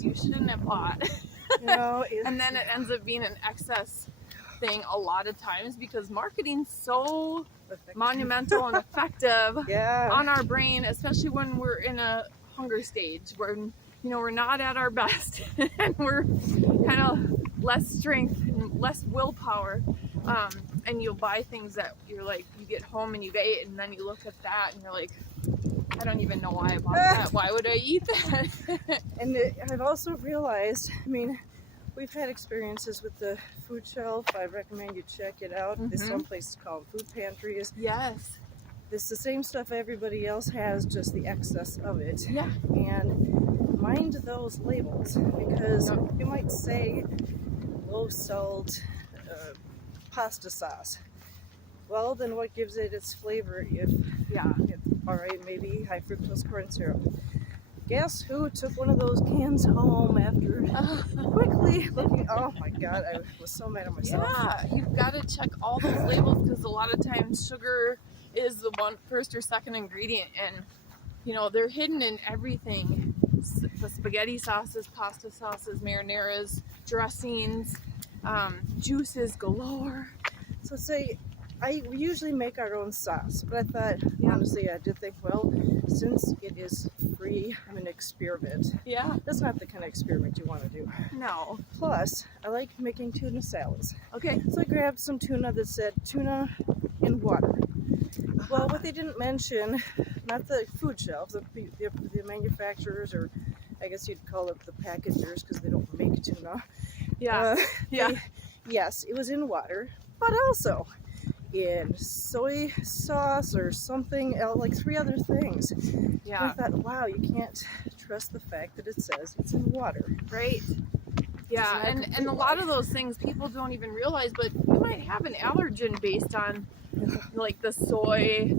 things you shouldn't have bought. And then it ends up being an excess thing a lot of times because marketing's so monumental and effective on our brain, especially when we're in a hunger stage where, you know, we're not at our best and we're kind of less strength and less willpower. And you'll buy things that you're like, you get home and you've ate, and then you look at that and you're like, I don't even know why I bought that. Why would I eat that? And I've also realized, I mean, we've had experiences with the food shelf. I recommend you check it out. There's some places called food pantries. Yes. It's the same stuff everybody else has, just the excess of it. Yeah. And mind those labels, because you might say low salt pasta sauce. Well, then what gives it its flavor if all right, maybe high fructose corn syrup. Guess who took one of those cans home after quickly looking? Oh my God, I was so mad at myself. Yeah, you've got to check all those labels because a lot of times sugar is the first or second ingredient, and you know they're hidden in everything. The spaghetti sauces, pasta sauces, marinaras, dressings, juices galore. So say, we usually make our own sauce, but I thought, honestly, I did think, well, since it is free, I'm going to experiment. Yeah. That's not the kind of experiment you want to do. No. Plus, I like making tuna salads. Okay. So I grabbed some tuna that said tuna in water. Well, what they didn't mention, not the food shelf, the manufacturers, or I guess you'd call it the packagers because they don't make tuna. Yes, it was in water, but also in soy sauce or something else, like 3 other things. Yeah. I thought, wow, you can't trust the fact that it says it's in water. Right. Yeah, and a lot of those things people don't even realize, but you might have an allergen based on like the soy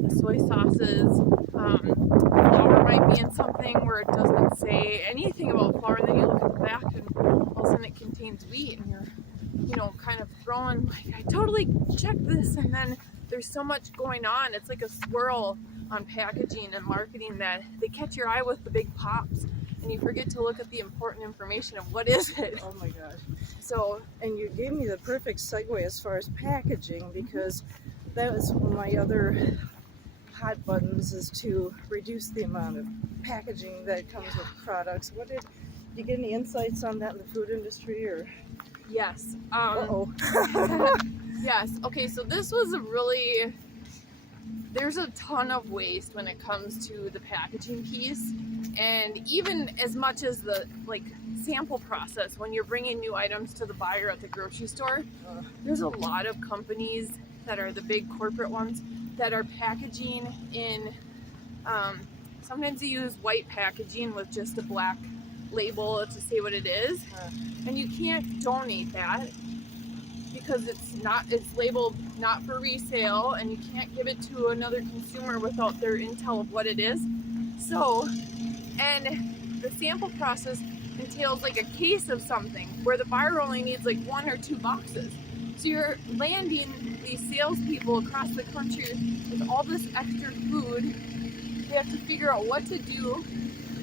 sauces. Flour might be in something where it doesn't say anything about flour, and then you look at the back and all of a sudden it contains wheat, and you're, you know, kind of throwing like, I totally checked this, and then there's so much going on. It's like a swirl on packaging and marketing that they catch your eye with the big pops, and you forget to look at the important information of what is it. Oh my gosh. So, and you gave me the perfect segue as far as packaging, because that was one of my other hot buttons, is to reduce the amount of packaging that comes with products. What did you get any insights on that in the food industry, or? Yes. Yes. Okay, so this was there's a ton of waste when it comes to the packaging piece, and even as much as the sample process when you're bringing new items to the buyer at the grocery store. There's a lot of companies that are the big corporate ones that are packaging in, sometimes they use white packaging with just a black label to say what it is, and you can't donate that because it's labeled not for resale, and you can't give it to another consumer without their intel of what it is. So, and the sample process entails like a case of something where the buyer only needs like 1 or 2 boxes. So you're landing these salespeople across the country with all this extra food. They have to figure out what to do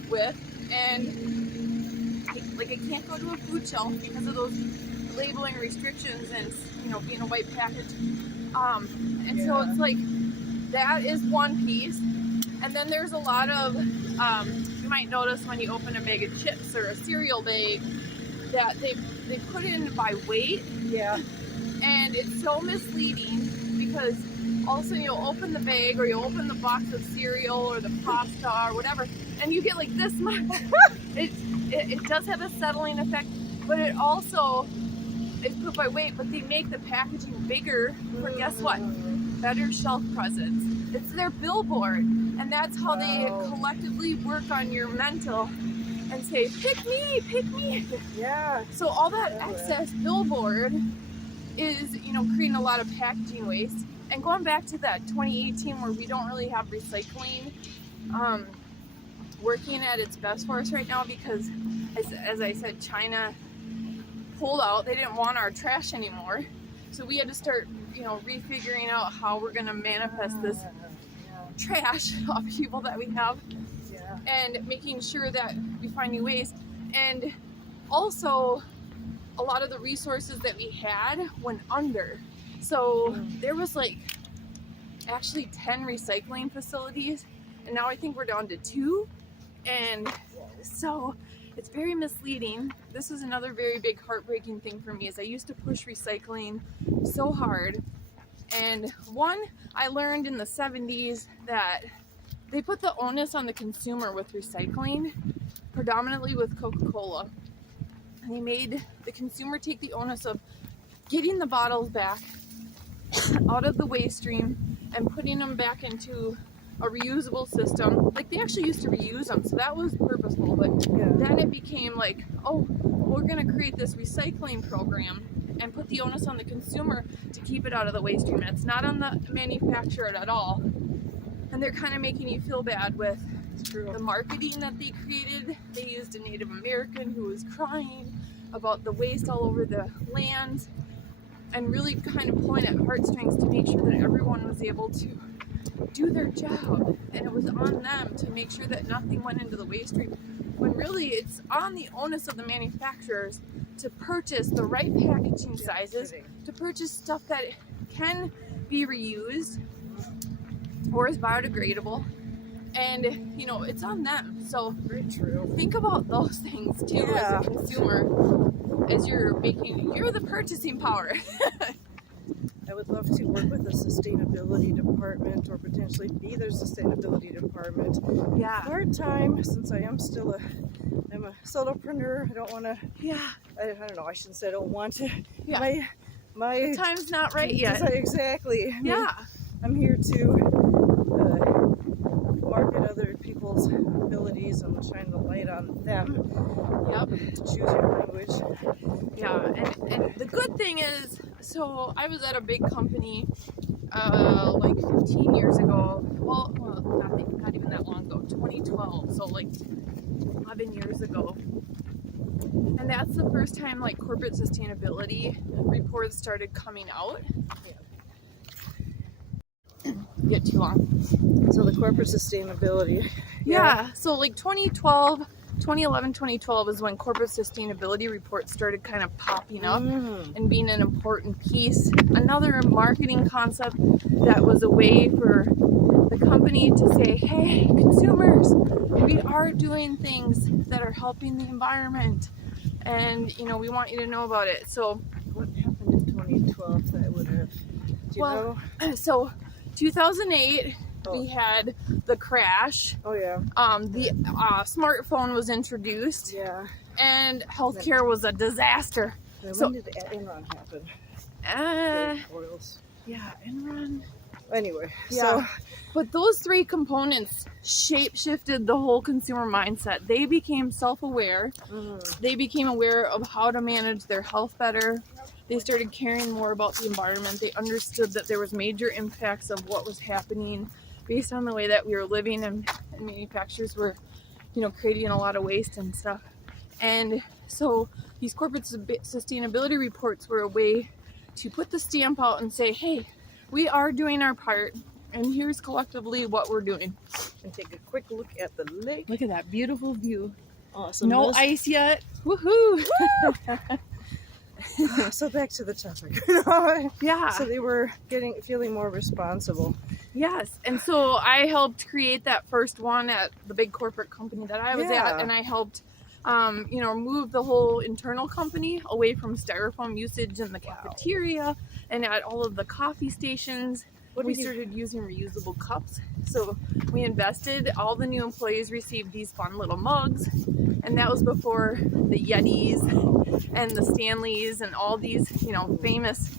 with, and I can't go to a food shelf because of those labeling restrictions and, you know, being a white package. So it's like, that is one piece. And then there's a lot of, you might notice when you open a bag of chips or a cereal bag that they put in by weight. Yeah. And it's so misleading because all of a sudden you'll open the bag or you'll open the box of cereal or the pasta or whatever, and you get like this much. It does have a settling effect, but it also is put by weight, but they make the packaging bigger for, guess what? Better shelf presence. It's their billboard, and that's how they collectively work on your mental and say, pick me, pick me. Yeah. So all that excess billboard is, you know, creating a lot of packaging waste. And going back to that 2018 where we don't really have recycling working at its best for us right now, because as I said, China pulled out. They didn't want our trash anymore. So we had to start, you know, refiguring out how we're going to manifest this trash of people that we have, and making sure that we find new ways. And also a lot of the resources that we had went under. So there was like actually 10 recycling facilities, and now I think we're down to 2. And so it's very misleading. This is another very big heartbreaking thing for me, is I used to push recycling so hard. And one, I learned in the 70s that they put the onus on the consumer with recycling, predominantly with Coca-Cola. And they made the consumer take the onus of getting the bottles back out of the waste stream and putting them back into a reusable system. Like, they actually used to reuse them, so that was purposeful. But then it became like, oh, we're gonna create this recycling program and put the onus on the consumer to keep it out of the waste stream. And it's not on the manufacturer at all. And they're kind of making you feel bad with the marketing that they created. They used a Native American who was crying about the waste all over the land, and really kind of pulling at heartstrings to make sure that everyone was able to do their job. And it was on them to make sure that nothing went into the waste stream, when really it's on the onus of the manufacturers to purchase the right packaging sizes, to purchase stuff that can be reused or is biodegradable. And you know, it's on them. So Very true. think about those things too as a consumer, as you're the purchasing power. I would love to work with the sustainability department, or potentially be their sustainability department. Yeah. Part-time, since I'm a solopreneur. I don't want to, Yeah. I don't know, I shouldn't say I don't want to. Yeah. My The time's not right yet. Exactly. I mean, Yeah. I'm here to market other people's abilities and shine the light on them. Yep. Choose your language. Yeah. And the good thing is, so I was at a big company like 15 years ago. Well, not even that long ago. 2012. So like 11 years ago. And that's the first time like corporate sustainability reports started coming out. Get too long. So the corporate sustainability. Yeah. So like 2011, 2012 is when corporate sustainability reports started kind of popping up and being an important piece. Another marketing concept that was a way for the company to say, hey, consumers, we are doing things that are helping the environment, and you know, we want you to know about it. So What happened in 2012 that would have, do you know? So 2008, we had the crash. Oh yeah. The smartphone was introduced. Yeah. And healthcare was a disaster. And So- when did Enron happen? Uh, The oils. yeah, Enron. Anyway, Yeah. But those 3 components shape-shifted the whole consumer mindset. They became self-aware. They became aware of how to manage their health better. They started caring more about the environment. They understood that there was major impacts of what was happening based on the way that we were living, and manufacturers were, you know, creating a lot of waste and stuff. And so these corporate sustainability reports were a way to put the stamp out and say, hey, we are doing our part, and here's collectively what we're doing. and take a quick look at the lake. Look at that beautiful view. Awesome. No ice yet. Woohoo! So back to the topic. Yeah. So they were feeling more responsible. Yes. And so I helped create that first one at the big corporate company that I was Yeah. at, and I helped you know, move the whole internal company away from styrofoam usage in the cafeteria and at all of the coffee stations. We started using reusable cups. So we invested, all the new employees received these fun little mugs, and that was before the Yetis and the Stanleys and all these, you know, famous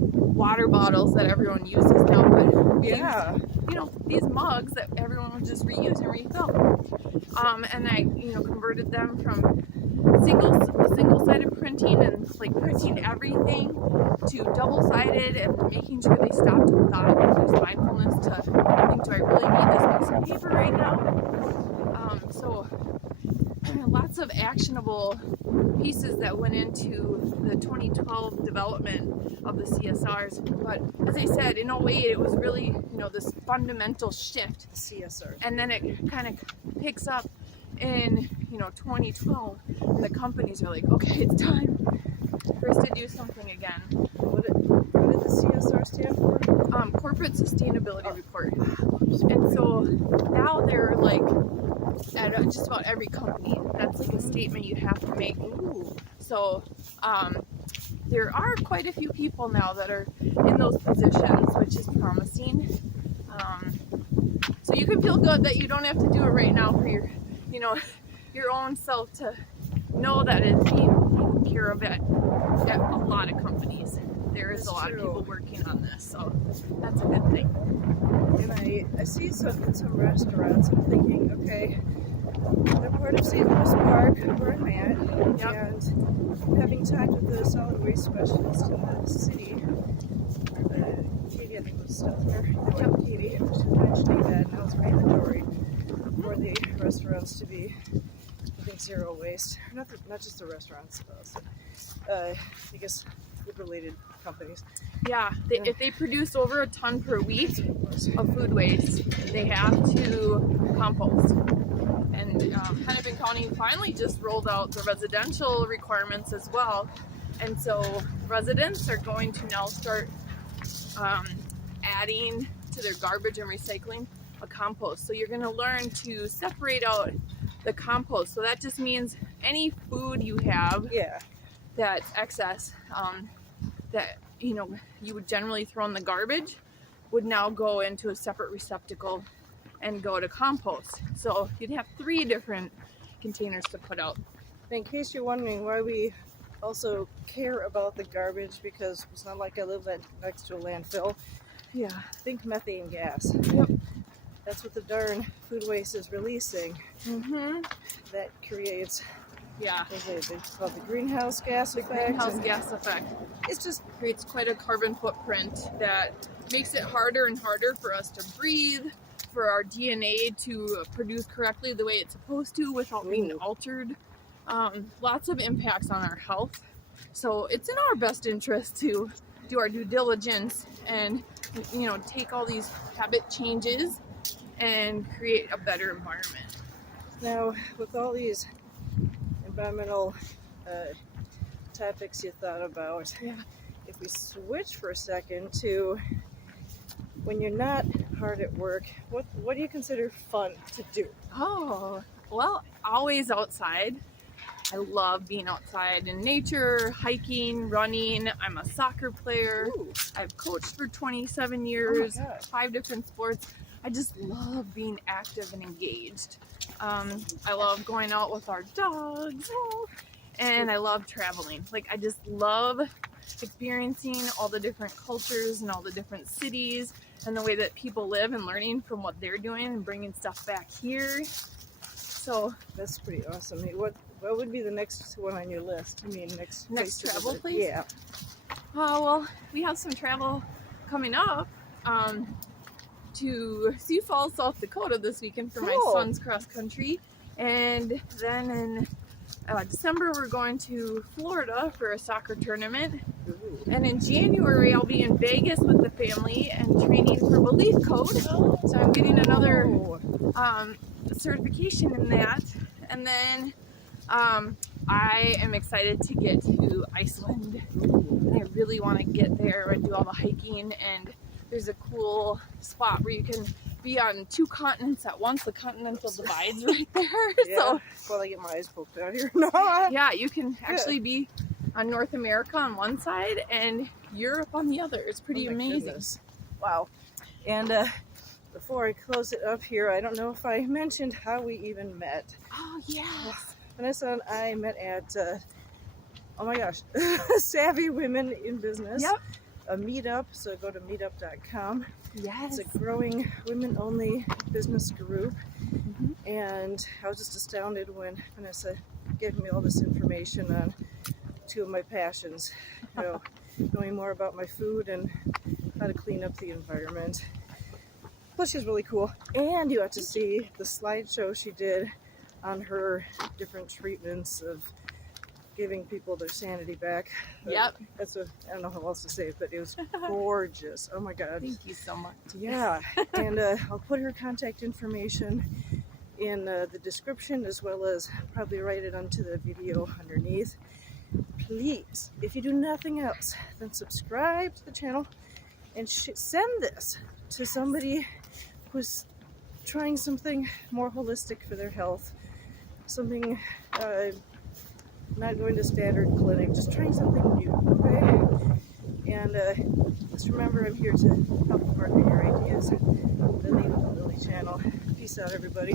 water bottles that everyone uses now. But Yeah. you know, these mugs that everyone would just reuse and refill. And I, you know, converted them from single-sided printing and like printing everything to double-sided, and making sure they stopped and thought and used mindfulness to think, do I really need this piece of paper right now? So lots of actionable pieces that went into the 2012 development of the CSRs. But as I said, in a way, it was really, you know, this fundamental shift. CSR. And then it kind of picks up in 2012, and the companies are like, okay, it's time for us to do something again. What did the CSR stand for? Corporate Sustainability Report. And so now they're like at just about every company, that's like a statement you have to make. Ooh. So there are quite a few people now that are in those positions, which is promising. So you can feel good that you don't have to do it right now for your own self, to know that it's being taken care of at a lot of companies. There is a lot of people working on this, so that's a good thing. And I see in some restaurants, I'm thinking, okay, I'm part of St. Louis Park, where I'm at, Yep. and having talked with the solid waste specialist in the city, Katie, I think was still here, Katie, she was mentioning that now it's mandatory for the restaurants to be, I think, zero waste. Not just the restaurants, I guess food-related companies. Yeah, if they produce over a ton per week of food waste, they have to compost. And Hennepin County finally just rolled out the residential requirements as well. And so residents are going to now start adding to their garbage and recycling a compost. So you're going to learn to separate out the compost. So that just means any food you have that's excess, that you would generally throw in the garbage, would now go into a separate receptacle and go to compost. So you'd have 3 different containers to put out. In case you're wondering why we also care about the garbage, because it's not like I live next to a landfill. Yeah. Think methane gas. Yep. That's what the darn food waste is releasing. Mm-hmm. That creates, Yeah. it's called the greenhouse gas effect. Greenhouse gas effect. It's just Creates quite a carbon footprint that makes it harder and harder for us to breathe, for our DNA to produce correctly the way it's supposed to without being altered. Lots of impacts on our health. So it's in our best interest to do our due diligence and take all these habit changes and create a better environment. now with all these environmental topics you thought about. Yeah. If we switch for a second to when you're not hard at work, what do you consider fun to do? Oh, well, always outside. I love being outside in nature, hiking, running. I'm a soccer player. Ooh. I've coached for 27 years, Oh my gosh. 5 different sports. I just love being active and engaged. I love going out with our dogs, and I love traveling. Like, I just love experiencing all the different cultures and all the different cities and the way that people live, and learning from what they're doing and bringing stuff back here. So That's pretty awesome. Hey, what would be the next one on your list? I mean, next place to travel visit? place? Yeah. well, we have some travel coming up to Sioux Falls, South Dakota this weekend for my Cool. son's cross country. And then in December, we're going to Florida for a soccer tournament. Ooh. And in January, I'll be in Vegas with the family and training for Belief Code. So I'm getting another certification in that. And then I am excited to get to Iceland. And I really want to get there and do all the hiking. And there's a cool spot where you can be on 2 continents at once. The continental divide's right there. Yeah. So Well, I get my eyes poked out here. No. yeah, you can actually be on North America on one side and Europe on the other. It's pretty Oh my amazing. goodness. Wow. And before I close it up here, I don't know if I mentioned how we even met. Oh, yes. Vanessa and I met at, oh my gosh, Savvy Women in Business. Yep. A meetup, so go to meetup.com. Yes. It's a growing women-only business group. Mhm. And I was just astounded when Vanessa gave me all this information on 2 of my passions. Knowing more about my food and how to clean up the environment. Plus, she's really cool. And you got to see the slideshow she did on her different treatments of giving people their sanity back. Yep. That's what, I don't know how else to say it, but it was gorgeous. Oh my God. Thank you so much. Yeah. And I'll put her contact information in the description, as well as probably write it onto the video underneath. Please, if you do nothing else, then subscribe to the channel and send this to somebody who's trying something more holistic for their health, something not going to standard clinic, just trying something new, okay? And just remember, I'm here to help you market your ideas. The Lady with the Lily channel. Peace out, everybody.